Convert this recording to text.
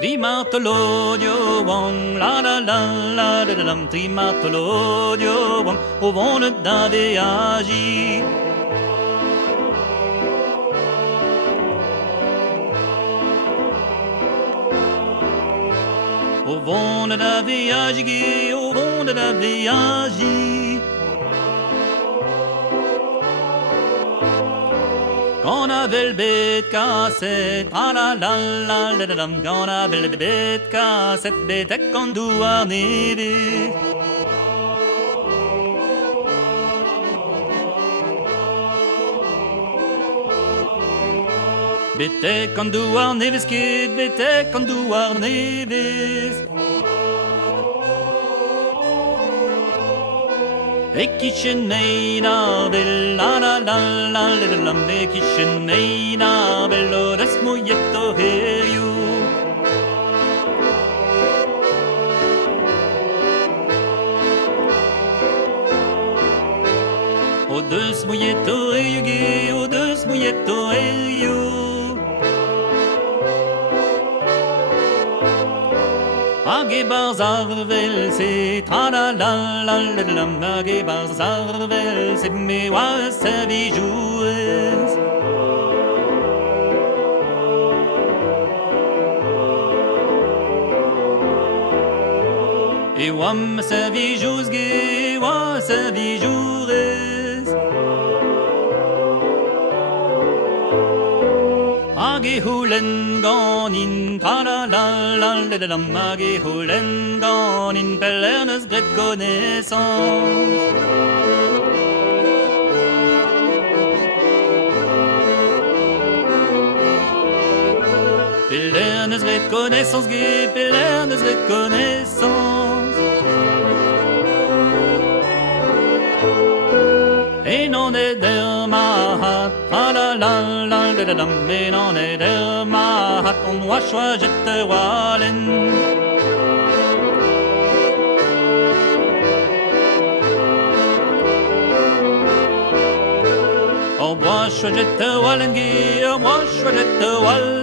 Trimartolodio wong, la la la la la la, trimartolodio wong, au vent d'un viagi. Au vent d'un viagi, au vent d'un viagi. Quand on avait le bête cassette, ah la la la la la, quand on avait le bête cassette, bête qu'on doit neve. Bête qu'on doit neves, kid, bête qu'on doit neves. Ekischen meina bel la la la la la la, ekischen meina bello des mujetto heju. O deus mujetto heju ge, o deus mujetto heju. Age barzarvel se tra la la la la la, age barzarvel se me wa sa vi joues. E wam sa vi joues ge, wa sa vi joues. Age hulen ganin, tra la la la la la, age hulen ganin, pellernes bret connaissance. Pellernes bret connaissance, ge, pellernes bret connaissance. Et non est der mahat, ah la la la la la, et non est der mahat, on wa choix jette walen. Oh bois choix jette walen, gi, oh bois choix jette walen.